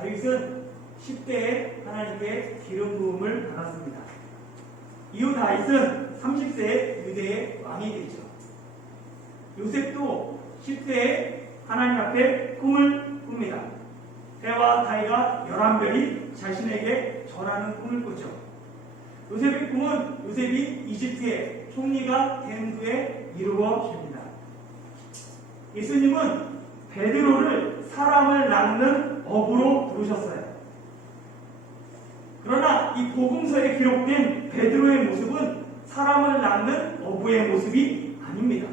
다윗은 10대에 하나님께 기름 부음을 받았습니다. 이후 다윗은 30세에 유대의 왕이 되죠. 요셉도 10세에 하나님 앞에 꿈을 꿉니다. 해와 달과 11별이 자신에게 절하는 꿈을 꾸죠. 요셉의 꿈은 요셉이 이집트의 총리가 된 후에 이루어집니다. 예수님은 베드로를 사람을 낚는 어부로 부르셨어요. 그러나 이 복음서에 기록된 베드로의 모습은 사람을 낚는 어부의 모습이 아닙니다.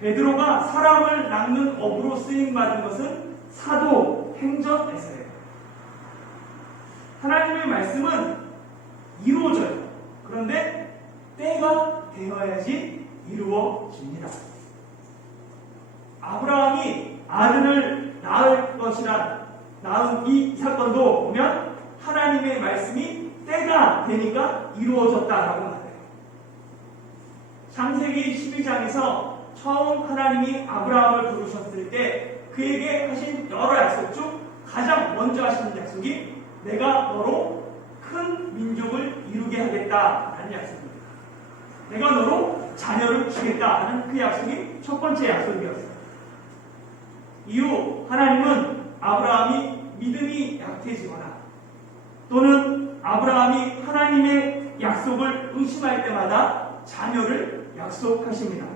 베드로가 사람을 낚는 어부로 쓰임받은 것은 사도행전에서예요. 하나님의 말씀은 이루어져요. 그런데 때가 되어야지 이루어집니다. 아브라함이 아들을 낳을 것이란 낳은 이 사건도 보면 하나님의 말씀이 때가 되니까 이루어졌다라고 말해요. 창세기 12장에서 처음 하나님이 아브라함을 부르셨을 때 그에게 하신 여러 약속 중 가장 먼저 하신 약속이 내가 너로 큰 민족을 이루게 하겠다라는 약속입니다. 내가 너로 자녀를 주겠다라는 그 약속이 첫 번째 약속이었어요. 이후 하나님은 아브라함이 믿음이 약해지거나 또는 아브라함이 하나님의 약속을 의심할 때마다 자녀를 약속하십니다.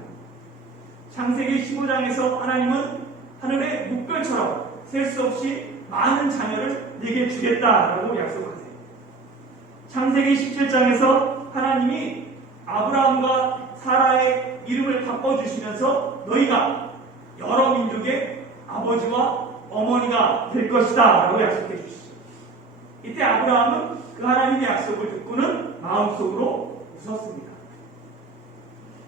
창세기 15장에서 하나님은 하늘의 물결처럼 셀 수 없이 많은 자녀를 네게 주겠다라고 약속하세요. 창세기 17장에서 하나님이 아브라함과 사라의 이름을 바꿔주시면서 너희가 여러 민족의 아버지와 어머니가 될 것이다 라고 약속해 주시죠. 이때 아브라함은 그 하나님의 약속을 듣고는 마음속으로 웃었습니다.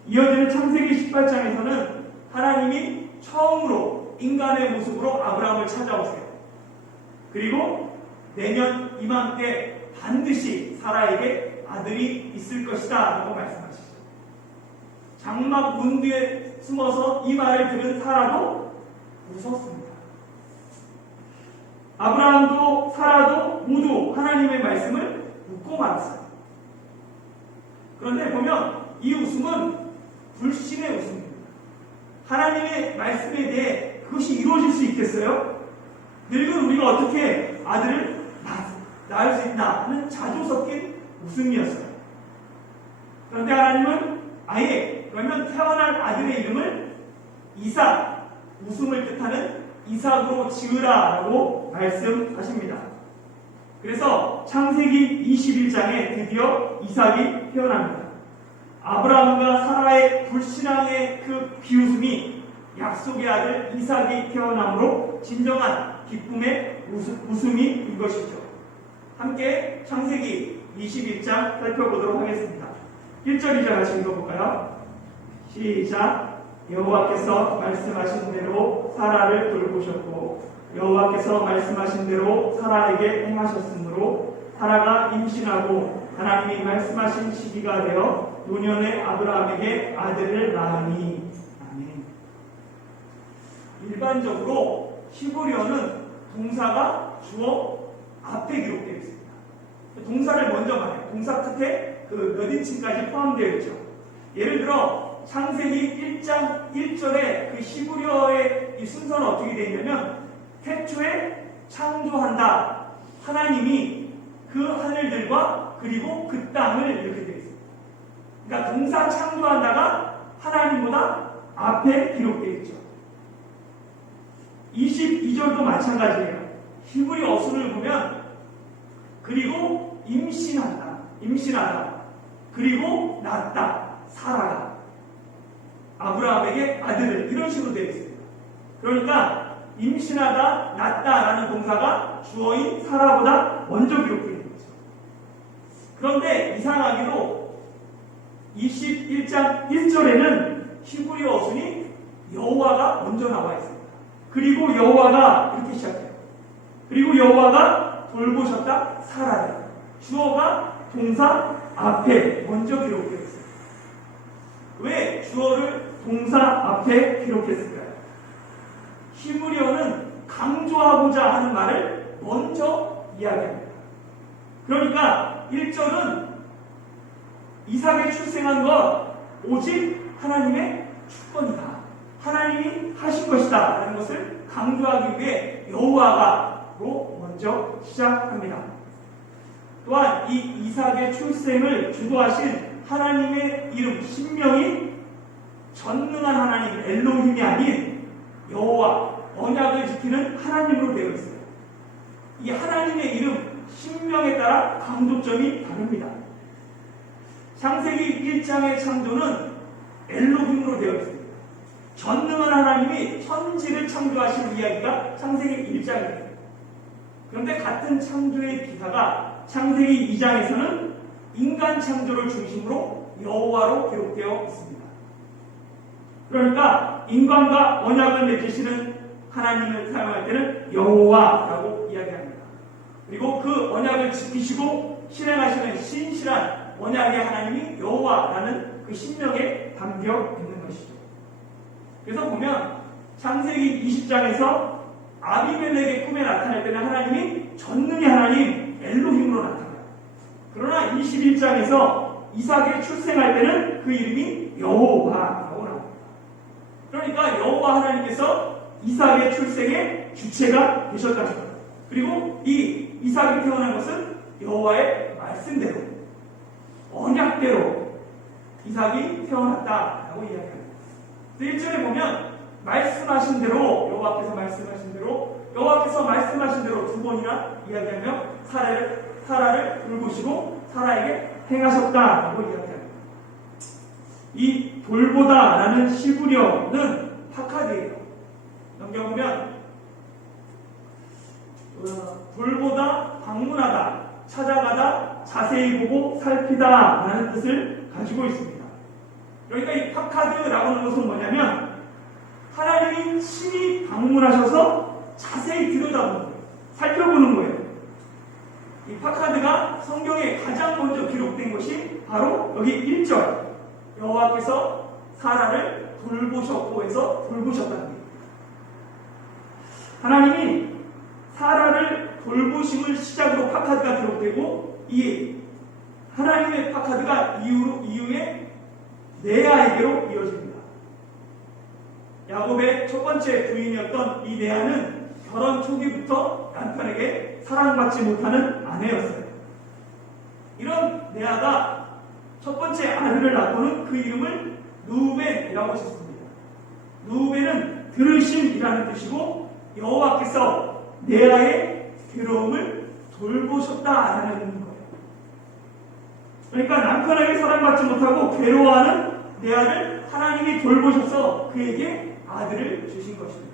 이어지는 창세기 18장에서는 하나님이 처음으로 인간의 모습으로 아브라함을 찾아오세요. 그리고 내년 이맘때 반드시 사라에게 아들이 있을 것이다 라고 말씀하시죠. 장막 문 뒤에 숨어서 이 말을 들은 사라도 웃었습니다. 아브라함도 사라도 모두 하나님의 말씀을 묻고 말았어요. 그런데 보면 이 웃음은 불신의 웃음입니다. 하나님의 말씀에 대해 그것이 이루어질 수 있겠어요? 늙은 우리가 어떻게 아들을 낳을 수 있나 하는 자조 섞인 웃음이었어요. 그런데 하나님은 아예 그러면 태어날 아들의 이름을 이삭, 웃음을 뜻하는 이삭으로 지으라라고 말씀하십니다. 그래서 창세기 21장에 드디어 이삭이 태어납니다. 아브라함과 사라의 불신앙의 그 비웃음이 약속의 아들 이삭이 태어남으로 진정한 기쁨의 웃음이 인 것이죠. 함께 창세기 21장 살펴보도록 하겠습니다. 1절 2절 같이 읽어볼까요? 시작. 여호와께서 말씀하신 대로 사라를 돌보셨고 여호와께서 말씀하신 대로 사라에게 행하셨으므로 사라가 임신하고 하나님이 말씀하신 시기가 되어 노년의 아브라함에게 아들을 낳으니. 아멘. 일반적으로 히브리어는 동사가 주어 앞에 기록되어 있습니다. 동사를 먼저 말해요. 동사 끝에 그 몇 인칭까지 포함되어 있죠. 예를 들어 창세기 1장 1절에 그 히브리어의 이 순서는 어떻게 되어 있냐면 태초에 창조한다. 하나님이 그 하늘들과 그리고 그 땅을 이렇게 되어 있습니다. 그러니까 동사 창조한다가 하나님보다 앞에 기록되어 있죠. 22절도 마찬가지예요. 히브리 어순을 보면 그리고 임신하다. 그리고 낳았다. 사라가 아브라함에게 아들을 이런 식으로 되어 있습니다. 그러니까 임신하다, 낳다라는 동사가 주어인 사라보다 먼저 기록되어 있는 거죠. 그런데 이상하게도 21장 1절에는 히브리 어순이 여호와가 먼저 나와 있습니다. 그리고 여호와가 이렇게 시작해요. 그리고 여호와가 돌보셨다 사라를. 주어가 동사 앞에 먼저 기록되어 있어요. 왜 주어를 동사 앞에 기록했을까요? 히브리어는 강조하고 돌아오고자 하는 말을 먼저 이야기합니다. 그러니까 1절은 이삭이 출생한 건 오직 하나님의 주권이다. 하나님이 하신 것이다. 라는 것을 강조하기 위해 여호와가로 먼저 시작합니다. 또한 이 이삭의 출생을 주도하신 하나님의 이름, 신명이 전능한 하나님 엘로힘이 아닌 여호와, 언약을 지키는 하나님으로 되어 있어요. 이 하나님의 이름, 신명에 따라 강조점이 다릅니다. 창세기 1장의 창조는 엘로힘으로 되어 있습니다. 전능한 하나님이 천지를 창조하신 이야기가 창세기 1장이에요. 그런데 같은 창조의 기사가 창세기 2장에서는 인간 창조를 중심으로 여호와로 기록되어 있습니다. 그러니까 인간과 언약을 맺으시는 하나님을 사용할 때는 여호와라고 이야기합니다. 그리고 그 언약을 지키시고 실행하시는 신실한 언약의 하나님이 여호와라는 그 신명에 담겨 있는 것이죠. 그래서 보면 창세기 20장에서 아비멜렉의 꿈에 나타날 때는 하나님이 전능의 하나님 엘로힘으로 나타나요. 그러나 21장에서 이삭이 출생할 때는 그 이름이 여호와라고 나옵니다. 그러니까 여호와 하나님께서 이삭의 출생의 주체가 되셨다는 거예요. 그리고 이 이삭이 태어난 것은 여호와의 말씀대로, 언약대로 이삭이 태어났다라고 이야기합니다. 1절에 보면 말씀하신 대로, 여호와께서 말씀하신 대로 두 번이나 이야기하며 사라를 돌보시고 사라에게 행하셨다라고 이야기합니다. 이 돌보다라는 시브려는 파카드예요. 넘겨보면 돌보다, 방문하다, 찾아가다, 자세히 보고 살피다 라는 뜻을 가지고 있습니다. 그러니까 이 파카드라고 하는 것은 뭐냐면 하나님이 친히 방문하셔서 자세히 들여다보는 거예요. 살펴보는 거예요. 이 파카드가 성경에 가장 먼저 기록된 것이 바로 여기 1절 여호와께서 사라를 돌보셨고 해서 돌보셨다는 거예요. 하나님이 사라를 돌보심을 시작으로 파카드가 기록되고 이 하나님의 파카드가 이후에 레아에게로 이어집니다. 야곱의 첫 번째 부인이었던 이 레아는 결혼 초기부터 남편에게 사랑받지 못하는 아내였어요. 이런 레아가 첫 번째 아들을 낳고는 그 이름을 누벤이라고 짓습니다. 누벤은 들으심이라는 뜻이고 여호와께서 레아의 괴로움을 돌보셨다라는 거예요. 그러니까 남편에게 사랑받지 못하고 괴로워하는 레아를 하나님이 돌보셔서 그에게 아들을 주신 것입니다.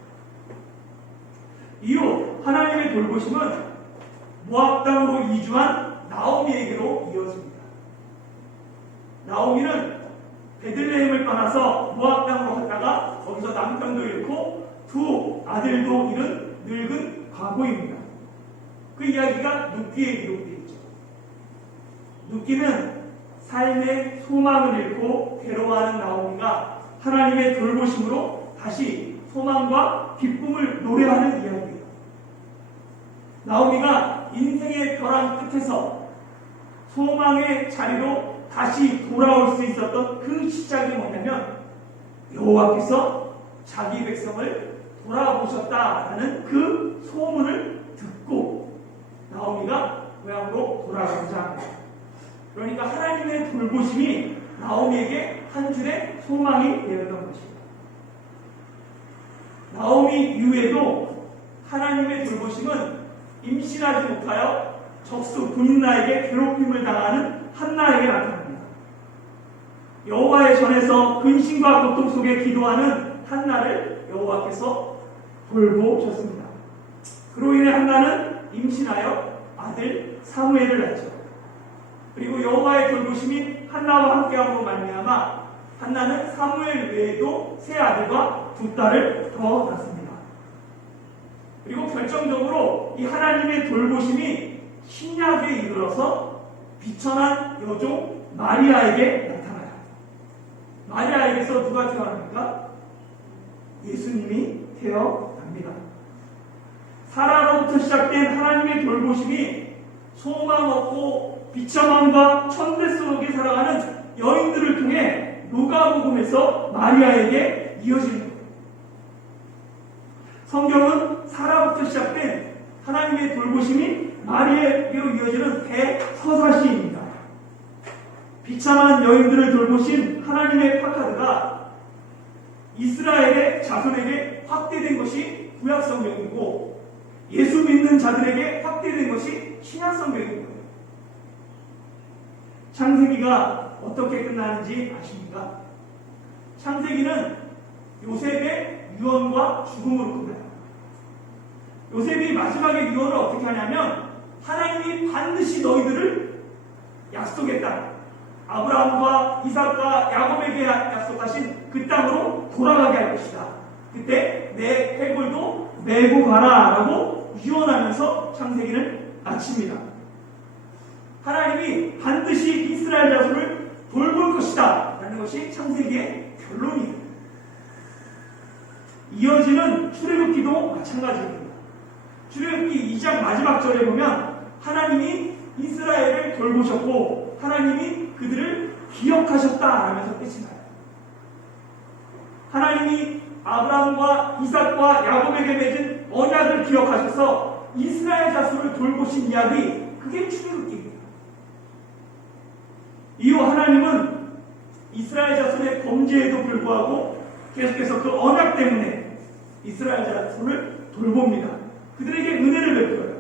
이후 하나님의 돌보심은 모압 땅으로 이주한 나오미에게로 이어집니다. 나오미는 베들레헴을 떠나서 모압 땅으로 갔다가 거기서 남편도 잃고 두 아들도 잃은 늙은 과부입니다. 그 이야기가 룻기에 기록되어 있죠. 룻기는 삶의 소망을 잃고 괴로워하는 나오미가 하나님의 돌보심으로 다시 소망과 기쁨을 노래하는 이야기예요. 나오미가 인생의 벼랑 끝에서 소망의 자리로 다시 돌아올 수 있었던 그 시작이 뭐냐면 여호와께서 자기 백성을 돌아보셨다라는 그 소문을 듣고 나오미가 고향으로 돌아가고자 합니다. 그러니까 하나님의 돌보심이 나오미에게 한 줄의 소망이 되었던 것입니다. 나오미 이후에도 하나님의 돌보심은 임신하지 못하여 적수 분인나에게 괴롭힘을 당하는 한나에게 나타납니다. 여호와의 전에서 근심과 고통 속에 기도하는 한나를 여호와께서 돌보셨습니다. 그로 인해 한나는 임신하여 아들 사무엘을 낳죠. 그리고 여호와의 돌보심이 한나와 함께함으로 말미암아 한나는 사무엘 외에도 세 아들과 두 딸을 더 낳습니다. 그리고 결정적으로 이 하나님의 돌보심이 신약에 이르러서 비천한 여종 마리아에게 나타나요. 마리아에게서 누가 태어납니까? 예수님이 태어납니다. 사라로부터 시작된 하나님의 돌보심이 소망 없고 비참함과 천대 속에 살아가는 여인들을 통해 누가복음에서 마리아에게 이어지는 거예요. 성경은 사라부터 시작된 하나님의 돌보심이 마리아에게로 이어지는 대서사시입니다. 비참한 여인들을 돌보신 하나님의 파카드가 이스라엘의 자손에게 확대된 것이 구약성경이고 예수 믿는 자들에게 확대된 것이 신약성경입니다. 창세기가 어떻게 끝나는지 아십니까? 창세기는 요셉의 유언과 죽음으로 끝나요. 요셉이 마지막에 유언을 어떻게 하냐면 하나님이 반드시 너희들을 약속했다. 아브라함과 이삭과 야곱에게 약속하신 그 땅으로 돌아가게 할 것이다. 그때 내 해골도 메고 가라 라고 유언하면서 창세기를 마칩니다. 하나님이 반드시 이스라엘 자손을 돌볼 것이다 라는 것이 창세기의 결론입니다. 이어지는 출애굽기도 마찬가지입니다. 출애굽기 2장 마지막 절에 보면 하나님이 이스라엘을 돌보셨고 하나님이 그들을 기억하셨다 라면서 끝이 나요. 하나님이 아브라함과 이삭과 야곱에게 맺은 언약을 기억하셔서 이스라엘 자손을 돌보신 이야기, 그게 출애굽기입니다. 이후 하나님은 이스라엘 자손의 범죄에도 불구하고 계속해서 그 언약 때문에 이스라엘 자손을 돌봅니다. 그들에게 은혜를 베풀어요.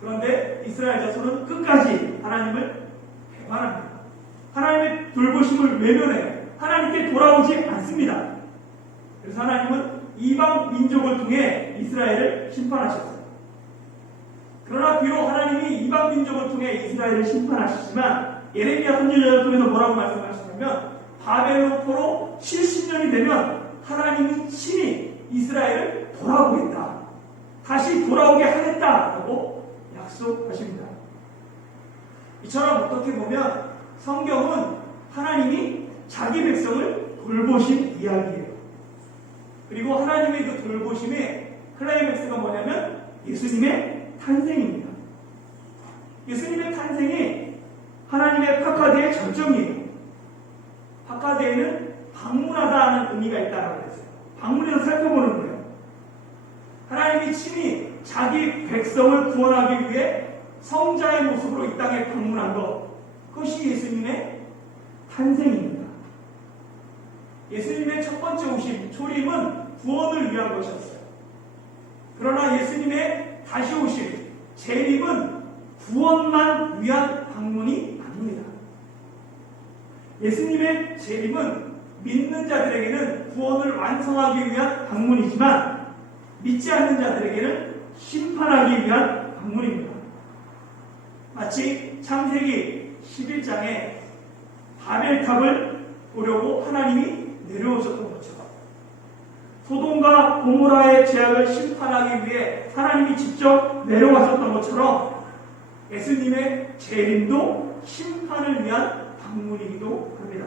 그런데 이스라엘 자손은 끝까지 하나님을 배반합니다. 하나님의 돌보심을 외면해요. 하나님께 돌아오지 않습니다. 그래서 하나님은 이방 민족을 통해 이스라엘을 심판하셨어요. 그러나 비록 하나님이 이방 민족을 통해 이스라엘을 심판하시지만 예레미야 선지자를 통해서 뭐라고 말씀하시냐면 바벨론포로 70년이 되면 하나님이 친히 이스라엘을 돌아보겠다. 다시 돌아오게 하겠다라고 약속하십니다. 이처럼 어떻게 보면 성경은 하나님이 자기 백성을 돌보신 이야기예요. 그리고 하나님의 그 돌보심의 클라이맥스가 뭐냐면 예수님의 탄생입니다. 예수님의 탄생이 하나님의 파카드의 절정이에요. 파카드에는 방문하다는 의미가 있다고 했어요. 방문해서 살펴보는 거예요. 하나님이 친히 자기 백성을 구원하기 위해 성자의 모습으로 이 땅에 방문한 것, 그것이 예수님의 탄생입니다. 예수님의 첫 번째 오심, 초림은 구원을 위한 것이었어요. 그러나 예수님의 다시 오심, 재림은 구원만 위한 방문이 아닙니다. 예수님의 재림은 믿는 자들에게는 구원을 완성하기 위한 방문이지만 믿지 않는 자들에게는 심판하기 위한 방문입니다. 마치 창세기 11장에 바벨탑을 보려고 하나님이 내려오셨던 것처럼 소돔과 고모라의 죄악을 심판하기 위해 하나님이 직접 내려가셨던 것처럼 예수님의 재림도 심판을 위한 방문이기도 합니다.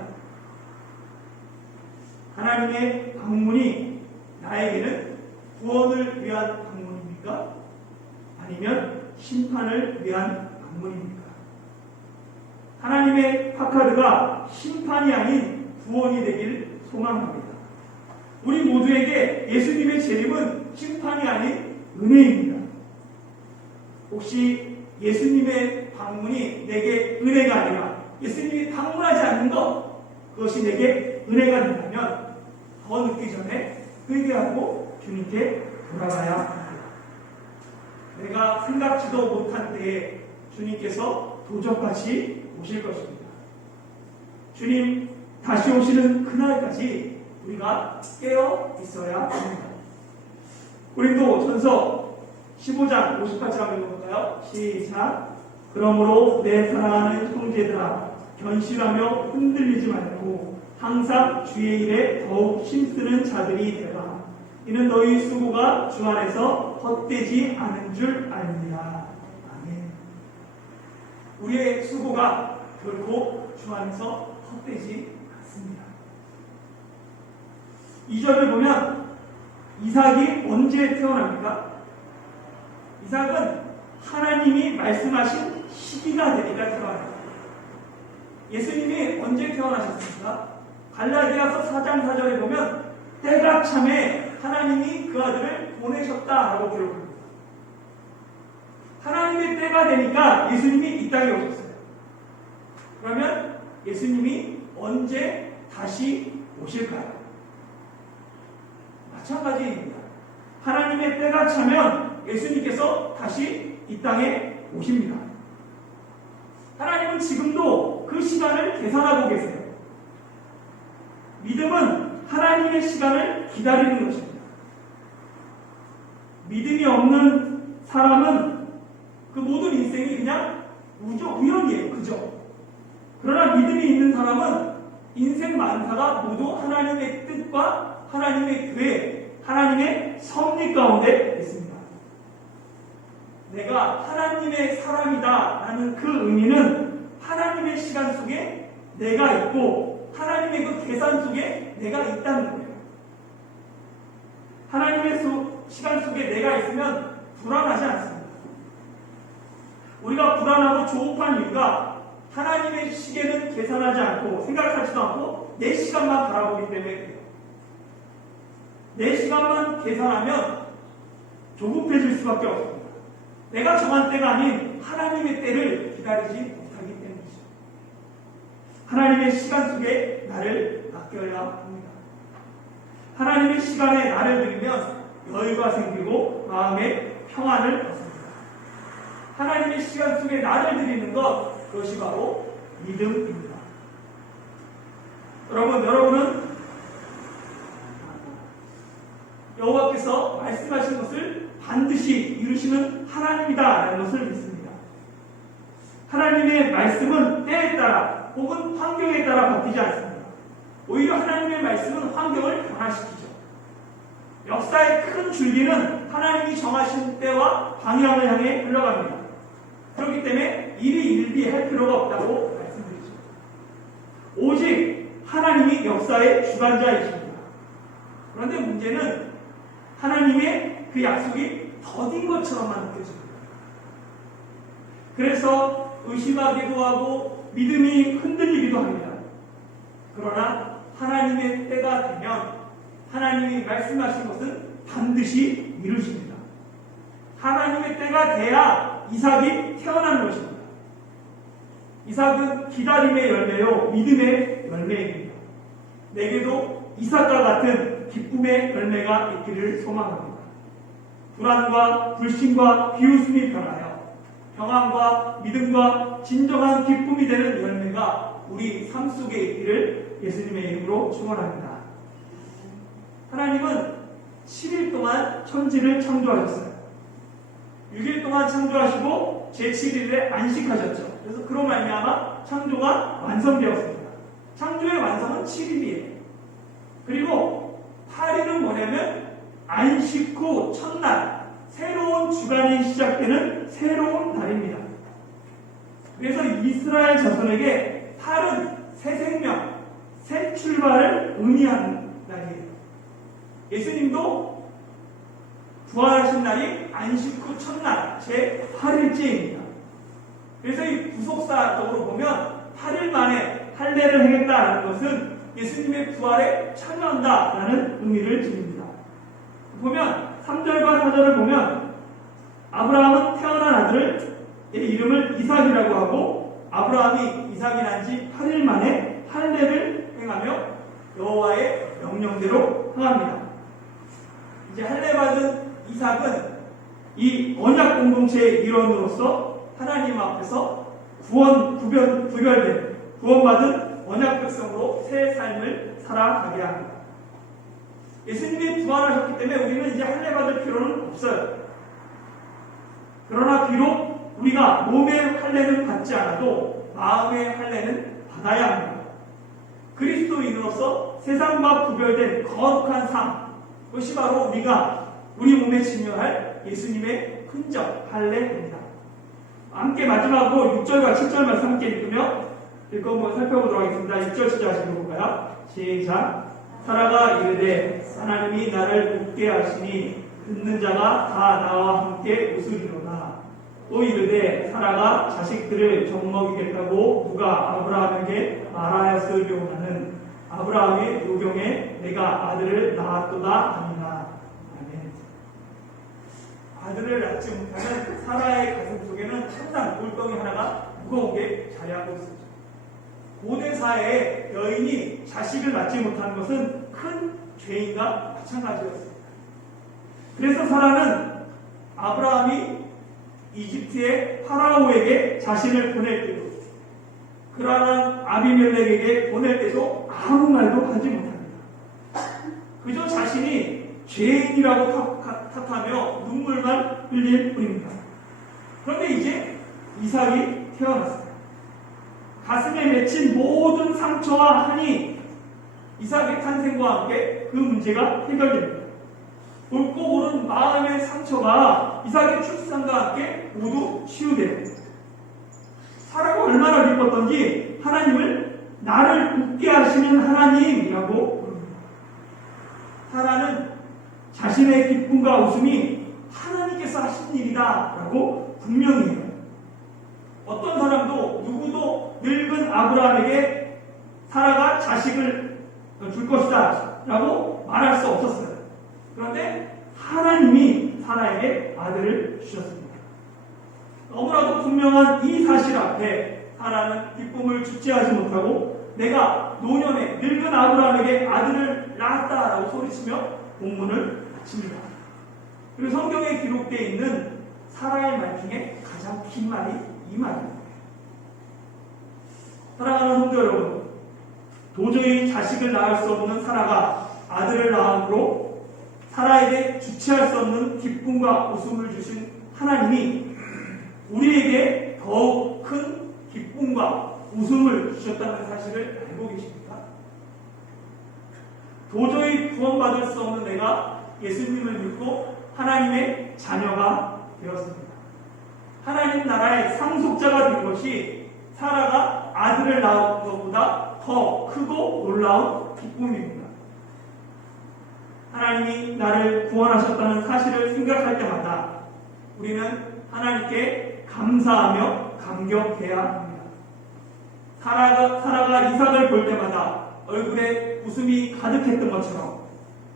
하나님의 방문이 나에게는 구원을 위한 방문입니까? 아니면 심판을 위한 방문입니까? 하나님의 파카드가 심판이 아닌 구원이 되길 소망합니다. 우리 모두에게 예수님의 재림은 심판이 아닌 은혜입니다. 혹시 예수님의 방문이 내게 은혜가 아니라 예수님이 방문하지 않는 것, 그것이 내게 은혜가 된다면 더 늦기 전에 회개하고 주님께 돌아가야 합니다. 내가 생각지도 못한 때에 주님께서 도적같이 오실 것입니다. 주님 다시 오시는 그날까지 우리가 깨어 있어야 합니다. 고린도전서 15장 58장 읽어볼까요? 시작. 그러므로 내 사랑하는 형제들아, 견실하며 흔들리지 말고 항상 주의 일에 더욱 힘쓰는 자들이 되라. 이는 너희 수고가 주 안에서 헛되지 않은 줄 알리라. 아멘. 우리의 수고가 결코 주 안에서 헛되지 않습니다. 2절을 보면 이삭이 언제 태어납니까? 이삭은 하나님이 말씀하신 시기가 되니까 태어났습니다. 예수님이 언제 태어나셨습니까? 갈라디아서 4장 4절에 보면 때가 참에 하나님이 그 아들을 보내셨다라고 기록합니다. 하나님의 때가 되니까 예수님이 이 땅에 오셨어요. 그러면 예수님이 언제 다시 오실까요? 마찬가지입니다. 하나님의 때가 차면 예수님께서 다시 이 땅에 오십니다. 하나님은 지금도 그 시간을 계산하고 계세요. 믿음은 하나님의 시간을 기다리는 것입니다. 믿음이 없는 사람은 그 모든 인생이 그냥 우연이에요. 그죠? 그러나 믿음이 있는 사람은 인생 만사가 모두 하나님의 뜻과 하나님의 계획, 하나님의 섭리 가운데 있습니다. 내가 하나님의 사람이다 라는 그 의미는 하나님의 시간 속에 내가 있고 하나님의 그 계산 속에 내가 있다는 거예요. 하나님의 시간 속에 내가 있으면 불안하지 않습니다. 우리가 불안하고 조급한 이유가 하나님의 시계는 계산하지 않고 생각하지도 않고 내 시간만 바라보기 때문에 그래요. 내 시간만 계산하면 조급해질 수밖에 없습니다. 내가 정한 때가 아닌 하나님의 때를 기다리지 못하기 때문이죠. 하나님의 시간 속에 나를 맡겨야 합니다. 하나님의 시간에 나를 드리면 여유가 생기고 마음에 평안을 얻습니다. 하나님의 시간 속에 나를 드리는 것, 그것이 바로 믿음입니다. 여러분은 여호와께서 말씀하신 것을 반드시 이루시는 하나님이다라는 것을 믿습니다. 하나님의 말씀은 때에 따라 혹은 환경에 따라 바뀌지 않습니다. 오히려 하나님의 말씀은 환경을 변화시키죠. 역사의 큰 줄기는 하나님이 정하신 때와 방향을 향해 흘러갑니다. 그렇기 때문에 일희일비할 필요가 없다고 말씀드리죠. 오직 하나님이 역사의 주관자이십니다. 그런데 문제는 하나님의 그 약속이 더딘 것처럼만 느껴집니다. 그래서 의심하기도 하고 믿음이 흔들리기도 합니다. 그러나 하나님의 때가 되면 하나님이 말씀하신 것은 반드시 이루십니다. 하나님의 때가 돼야 이삭이 태어나는 것입니다. 이삭은 기다림의 열매요 믿음의 열매입니다. 내게도 이삭과 같은 기쁨의 열매가 있기를 소망합니다. 불안과 불신과 비웃음이 변하여 평안과 믿음과 진정한 기쁨이 되는 열매가 우리 삶 속에 있기를 예수님의 이름으로 축원합니다. 하나님은 7일 동안 천지를 창조하셨어요. 6일 동안 창조하시고 제7일에 안식하셨죠. 그래서 그로 말미암아 창조가 완성되었습니다. 창조의 완성은 7일이에요. 그리고 8일은 뭐냐면 안식 후 첫날, 새로운 주간이 시작되는 새로운 날입니다. 그래서 이스라엘 자손에게 8은 새 생명, 새 출발을 의미하는 날이에요. 예수님도 부활하신 날이 안식 후 첫날, 제8일째입니다. 그래서 이 구속사적으로 보면 8일 만에 할례를 행했다는 것은 예수님의 부활에 참여한다라는 의미를 지닙니다. 보면 3절과 4절을 보면 아브라함은 태어난 아들을 이름을 이삭이라고 하고 아브라함이 이삭이 난 지 8일 만에 할례를 행하며 여호와의 명령대로 행합니다. 이제 할례 받은 이삭은 이 언약 공동체의 일원으로서 하나님 앞에서 구별된 구원받은 언약 백성으로 새 삶을 살아가게 합니다. 예수님이 부활하셨기 때문에 우리는 이제 할례 받을 필요는 없어요. 그러나 비록 우리가 몸의 할례는 받지 않아도 마음의 할례는 받아야 합니다. 그리스도인으로서 세상과 구별된 거룩한 삶, 그것이 바로 우리가 우리 몸에 증명할 예수님의 흔적, 할례입니다. 함께 마지막으로 6절과 7절 말씀 함께 읽고 살펴보도록 하겠습니다. 6절 7절 하시고 볼까요? 시작. 사라가 이르되 하나님이 나를 웃게 하시니 듣는 자가 다 나와 함께 웃으리로다. 또 이르되 사라가 자식들을 젖먹이겠다고 누가 아브라함에게 말하였으리오마는 아브라함의 노경에 내가 아들을 낳았도다 하니라. 아멘. 아들을 낳지 못하는 사라의 가슴 속에는 항상 골덩이 하나가 무거운 게 자리하고 있었죠. 고대 사회에 여인이 자식을 낳지 못하는 것은 큰 죄인과 마찬가지였습니다. 그래서 사라는 아브라함이 이집트의 파라오에게 자신을 보낼 때도 그러한 아비멜렉에게 보낼 때도 아무 말도 하지 못합니다. 그저 자신이 죄인이라고 탓하며 눈물만 흘릴 뿐입니다. 그런데 이제 이삭이 태어났습니다. 가슴에 맺힌 모든 상처와 한이 이삭의 탄생과 함께 그 문제가 해결됩니다. 굵고 고른 마음의 상처가 이삭의 출산과 함께 모두 치유돼요. 사라가 얼마나 기뻤던지 하나님을 나를 웃게 하시는 하나님이라고 부릅니다. 사라는 자신의 기쁨과 웃음이 하나님께서 하신 일이다 라고 분명히 해요. 어떤 사람도 누구도 늙은 아브라함에게 사라가 자식을 줄 것이다 라고 말할 수 없었어요. 그런데 하나님이 사라에게 아들을 주셨습니다. 너무나도 분명한 이 사실 앞에 사라는 기쁨을 주체하지 못하고 내가 노년에 늙은 아브라함에게 아들을 낳았다라고 소리치며 본문을 마칩니다. 그리고 성경에 기록되어 있는 사라의 말 중에 가장 긴 말이 이 말입니다. 사랑하는 성도 여러분, 도저히 자식을 낳을 수 없는 사라가 아들을 낳음으로 사라에게 주체할 수 없는 기쁨과 웃음을 주신 하나님이 우리에게 더욱 큰 기쁨과 웃음을 주셨다는 사실을 알고 계십니까? 도저히 구원받을 수 없는 내가 예수님을 믿고 하나님의 자녀가 되었습니다. 하나님 나라의 상속자가 된 것이 사라가 아들을 낳은 것보다 더 크고 놀라운 기쁨입니다. 하나님이 나를 구원하셨다는 사실을 생각할 때마다 우리는 하나님께 감사하며 감격해야 합니다. 사라가 이삭을 볼 때마다 얼굴에 웃음이 가득했던 것처럼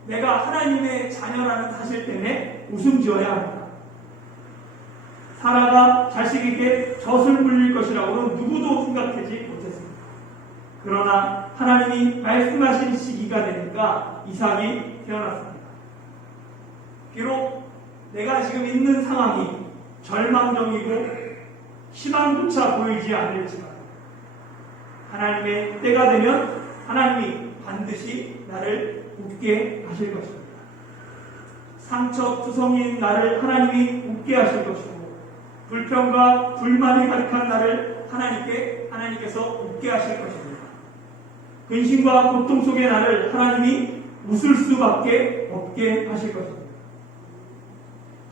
내가 하나님의 자녀라는 사실 때문에 웃음 지어야 합니다. 사라가 자식에게 젖을 물릴 것이라고는 누구도 생각하지 못했습니다. 그러나 하나님이 말씀하신 시기가 되니까 이삭이 태어났습니다. 비록 내가 지금 있는 상황이 절망적이고 희망조차 보이지 않을지라도 하나님의 때가 되면 하나님이 반드시 나를 웃게 하실 것입니다. 상처투성이인 나를 하나님이 웃게 하실 것이고 불평과 불만이 가득한 나를 하나님께서 웃게 하실 것입니다. 근심과 고통 속의 나를 하나님이 웃을 수밖에 없게 하실 것입니다.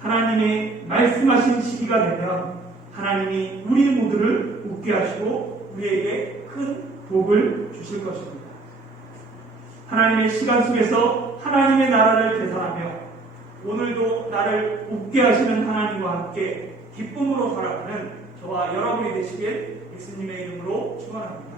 하나님의 말씀하신 시기가 되면 하나님이 우리 모두를 웃게 하시고 우리에게 큰 복을 주실 것입니다. 하나님의 시간 속에서 하나님의 나라를 계산하며 오늘도 나를 웃게 하시는 하나님과 함께 기쁨으로 살아가는 저와 여러분이 되시길 예수님의 이름으로 축원합니다.